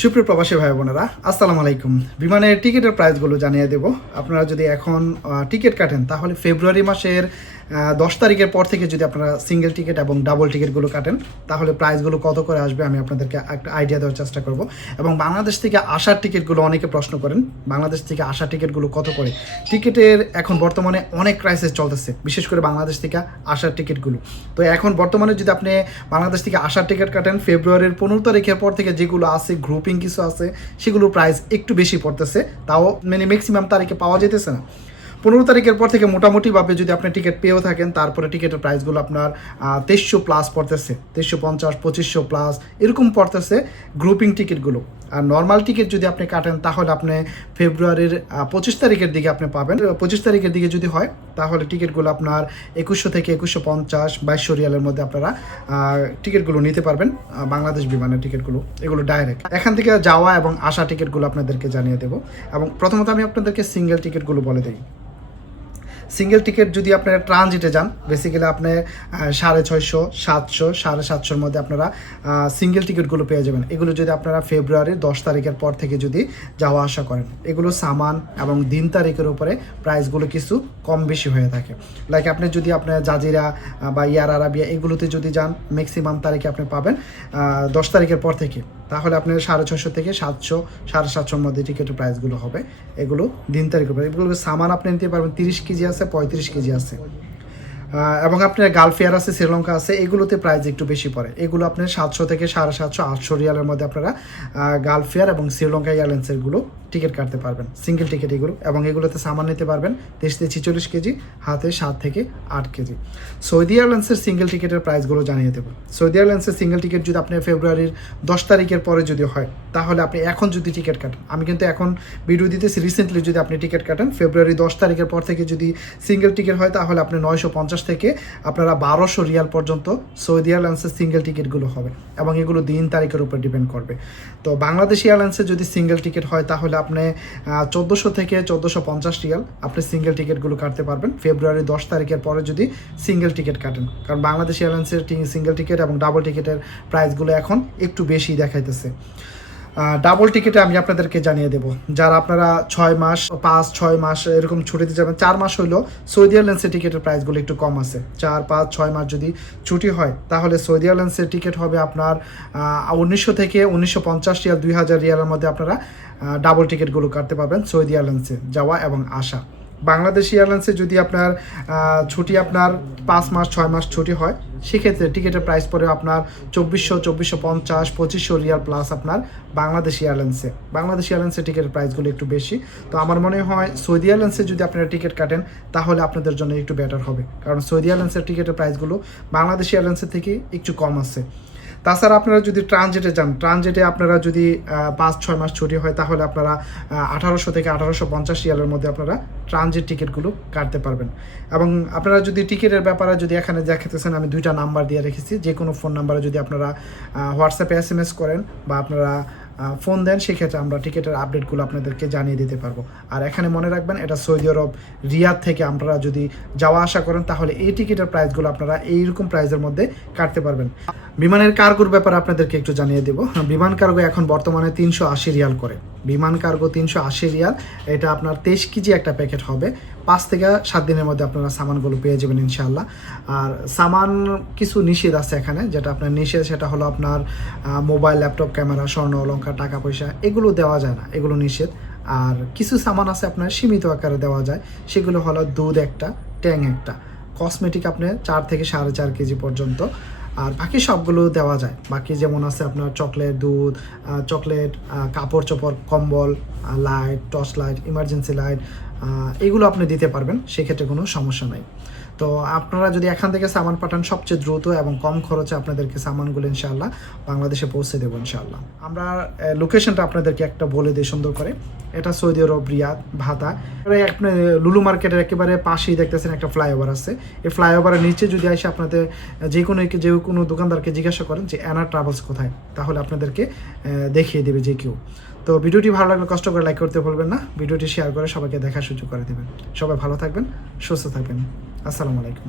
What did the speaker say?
সুপ্রিয় প্রবাসী ভাই বোনেরা, আসসালামু আলাইকুম। বিমানের টিকিটের প্রাইসগুলো জানিয়ে দেব। আপনারা যদি এখন টিকিট কাটেন তাহলে ফেব্রুয়ারি মাসের 10 তারিখের পর থেকে যদি আপনারা সিঙ্গেল টিকিট এবং ডাবল টিকিটগুলো কাটেন তাহলে প্রাইসগুলো কত করে আসবে আমি আপনাদেরকে একটা আইডিয়া দেওয়ার চেষ্টা করব। এবং বাংলাদেশ থেকে আসার টিকিটগুলো অনেকে প্রশ্ন করেন, বাংলাদেশ থেকে আসার টিকিটগুলো কত করে। টিকিটের এখন বর্তমানে অনেক ক্রাইসিস চলতেছে, বিশেষ করে বাংলাদেশ থেকে আসার টিকিটগুলো। তো এখন বর্তমানে যদি আপনি বাংলাদেশ থেকে আসার টিকিট কাটেন ফেব্রুয়ারির 15 তারিখের পর থেকে যেগুলো আছে গ্রুপিং কিছু আছে সেগুলোর প্রাইস একটু বেশি পড়তেছে, তাও মানে ম্যাক্সিমাম তারিখে পাওয়া যেতেছে না। 15 তারিখের পর থেকে মোটামুটিভাবে যদি আপনি টিকিট পেয়েও থাকেন তারপরে টিকিটের প্রাইসগুলো আপনার 2300 প্লাস পড়তেছে, 2350 2500 প্লাস এরকম পড়তেছে গ্রুপিং টিকিটগুলো। আর নর্মাল টিকিট যদি আপনি কাটেন তাহলে আপনি ফেব্রুয়ারির 25 তারিখের দিকে আপনি পাবেন। 25 তারিখের দিকে যদি হয় তাহলে টিকিটগুলো আপনার 2100 থেকে 2150 2200 রিয়ালের মধ্যে আপনারা টিকিটগুলো নিতে পারবেন। বাংলাদেশ বিমানের টিকিটগুলো এগুলো ডাইরেক্ট এখান থেকে যাওয়া এবং আসা টিকিটগুলো আপনাদেরকে জানিয়ে দেবো। এবং প্রথমত আমি আপনাদেরকে সিঙ্গেল টিকিটগুলো বলে দিই। সিঙ্গেল টিকিট যদি আপনারা ট্রানজিটে যান বেসিক্যালি আপনি 650 700 750-র মধ্যে আপনারা সিঙ্গেল টিকিটগুলো পেয়ে যাবেন। এগুলো যদি আপনারা ফেব্রুয়ারির 10 তারিখের পর থেকে যদি যাওয়া আসা করেন, এগুলো সামান এবং দিন তারিখের উপরে প্রাইসগুলো কিছু কম বেশি হয়ে থাকে। লাইক আপনি যদি আপনার জাজিরা বা এয়ার আরাবিয়া এগুলোতে যদি যান ম্যাক্সিমাম তারিখে আপনি পাবেন 10 তারিখের পর থেকে, তাহলে আপনার 650 থেকে 700 750-র মধ্যে টিকিটের প্রাইসগুলো হবে। এগুলো দিন তারিখের উপরে, এগুলো সামান আপনি নিতে পারবেন 30 কেজি আছে 35 কেজি আছে। এবং আপনার গালফ এয়ার আছে, শ্রীলঙ্কা আছে, এগুলোতে প্রাইস একটু বেশি পড়ে। এগুলো আপনার 700 থেকে 750 800 রিয়ালের মধ্যে আপনারা গালফ এয়ার এবং শ্রীলঙ্কা এয়ারলাইন্সেরগুলো টিকিট কাটতে পারবেন, সিঙ্গেল টিকিট এগুলো। এবং এগুলোতে সামান নিতে পারবেন 23 থেকে 46 কেজি, হাতে 7 থেকে 8 কেজি। সৌদি এয়ারলাইন্সের সিঙ্গেল টিকিটের প্রাইসগুলো জানিয়ে দেবো। সৌদি এয়ারলাইন্সের সিঙ্গেল টিকিট যদি আপনি ফেব্রুয়ারির 10 তারিখের পরে যদি হয় তাহলে আপনি এখন যদি টিকিট কাটেন, আমি কিন্তু এখন ভিডিও দিতেছি রিসেন্টলি, যদি আপনি টিকিট কাটেন ফেব্রুয়ারি 10 তারিখের পর থেকে যদি সিঙ্গেল টিকিট হয় তাহলে আপনি 950 থেকে আপনারা 1200 রিয়াল পর্যন্ত সৌদি এয়ারলাইন্সের সিঙ্গেল টিকিটগুলো হবে। এবং এগুলো দিন তারিখের উপর ডিপেন্ড করবে। তো বাংলাদেশ এয়ারলাইন্সের যদি সিঙ্গেল টিকিট হয় তাহলে আপনি 1400 থেকে 1450 রিয়াল আপনি সিঙ্গেল টিকিটগুলো কাটতে পারবেন ফেব্রুয়ারি 10 তারিখের পরে যদি সিঙ্গেল টিকিট কাটেন। কারণ বাংলাদেশ এয়ারলাইন্সের সিঙ্গেল টিকিট এবং ডাবল টিকিটের প্রাইসগুলো এখন একটু বেশি দেখাইতেছে। ডাবল টিকিটে আমি আপনাদেরকে জানিয়ে দেবো, যারা আপনারা 6 মাস 5-6 মাস এরকম ছুটিতে যাবেন, 4 মাস হইলেও সৌদি এয়ারলাইন্সের টিকিটের প্রাইসগুলো একটু কম আছে। 4-5-6 মাস যদি ছুটি হয় তাহলে সৌদি এয়ারলাইন্সের টিকিট হবে আপনার 1900 থেকে 1950 রিয়াল 2000 রিয়ালের মধ্যে আপনারা ডাবল টিকিটগুলো কাটতে পারবেন সৌদি এয়ারলাইন্সে যাওয়া এবং আসা। বাংলাদেশ এয়ারলাইন্সে যদি আপনার ছুটি আপনার 5 মাস 6 মাস ছুটি হয় সেক্ষেত্রে টিকিটের প্রাইস পড়ে আপনার 2400 2450 2500 রিয়াল প্লাস আপনার বাংলাদেশ এয়ারলাইন্সের টিকিটের প্রাইসগুলো একটু বেশি। তো আমার মনে হয় সৌদি এয়ারলাইন্সে যদি আপনারা টিকিট কাটেন তাহলে আপনাদের জন্য একটু বেটার হবে, কারণ সৌদি এয়ারলাইন্সের টিকিটের প্রাইসগুলো বাংলাদেশ এয়ারলাইন্সের থেকে একটু কম আছে। তাছাড়া আপনারা যদি ট্রানজিটে যান, ট্রানজিটে আপনারা যদি 5-6 মাস ছুটি হয় তাহলে আপনারা 1800 থেকে 1850 রিয়ালের মধ্যে আপনারা ট্রানজিট টিকিটগুলো কাটতে পারবেন। এবং আপনারা যদি টিকিটের ব্যাপারে যদি এখানে দেখাতেছেন আমি 2টা নাম্বার দিয়ে রেখেছি, যে কোনো ফোন নাম্বারে যদি আপনারা হোয়াটসঅ্যাপে SMS করেন বা আপনারা ফোন দেন সেক্ষেত্রে আমরা টিকিটের আপডেটগুলো আপনাদেরকে জানিয়ে দিতে পারবো। আর এখানে মনে রাখবেন এটা সৌদি আরব রিয়াদ থেকে আপনারা যদি যাওয়া আসা করেন তাহলে এই টিকিটের প্রাইসগুলো আপনারা এইরকম প্রাইসের মধ্যে কাটতে পারবেন। বিমানের কার্গোর ব্যাপারে আপনাদেরকে একটু জানিয়ে দেবো। বিমান কার্গো এখন বর্তমানে 380 রিয়াল করে। বিমান কার্গো 380 রিয়াল, এটা আপনার 23 কেজি একটা প্যাকেট হবে। 5 থেকে 7 দিনের মধ্যে আপনারা সামানগুলো পেয়ে যাবেন ইনশাআল্লাহ। আর সামান কিছু নিষেধ আছে এখানে, যেটা আপনার নিষেধ সেটা হলো আপনার মোবাইল, ল্যাপটপ, ক্যামেরা, স্বর্ণ অলংকার, টাকা পয়সা এগুলো দেওয়া যায় না, এগুলো নিষেধ। আর কিছু সামান আছে আপনার সীমিত আকারে দেওয়া যায়, সেগুলো হলো দুধ একটা, ট্যাং একটা, কসমেটিক আপনি 4 থেকে 4.5 কেজি পর্যন্ত। আর বাকি সবগুলো দেওয়া যায়। বাকি যেমন আছে আপনার চকলেট, দুধ, চকলেট, কাপড় চোপড়, কম্বল, light, torch light, emergency light, এগুলো আপনি দিতে পারবেন, সেক্ষেত্রে কোনো সমস্যা নাই। তো আপনারা যদি এখান থেকে সামান পাঠান সবচেয়ে দ্রুত এবং কম খরচে আপনাদেরকে সামানগুলো ইনশাআল্লাহ বাংলাদেশে পৌঁছে দেবো ইনশাআল্লাহ। আমরা লোকেশনটা আপনাদেরকে একটা বলে দিই সুন্দর করে। এটা সৌদি আরব রিয়াদ ভাতা। আপনি লুলু মার্কেটের একেবারে পাশেই দেখতেছেন একটা ফ্লাইওভার আছে। এই ফ্লাইওভারের নিচে যদি এসে আপনাদের যে কোনো দোকানদারকে জিজ্ঞাসা করেন যে অ্যানা ট্রাভেলস কোথায়, তাহলে আপনাদেরকে দেখিয়ে দেবে যে কেউ। তো ভিডিওটি ভালো লাগলে কষ্ট করে লাইক করতে ভুলবেন না, ভিডিওটি শেয়ার করে সবাইকে দেখার সুযোগ করে দেবেন। সবাই ভালো থাকবেন, সুস্থ থাকবেন। আসসালামু আলাইকুম।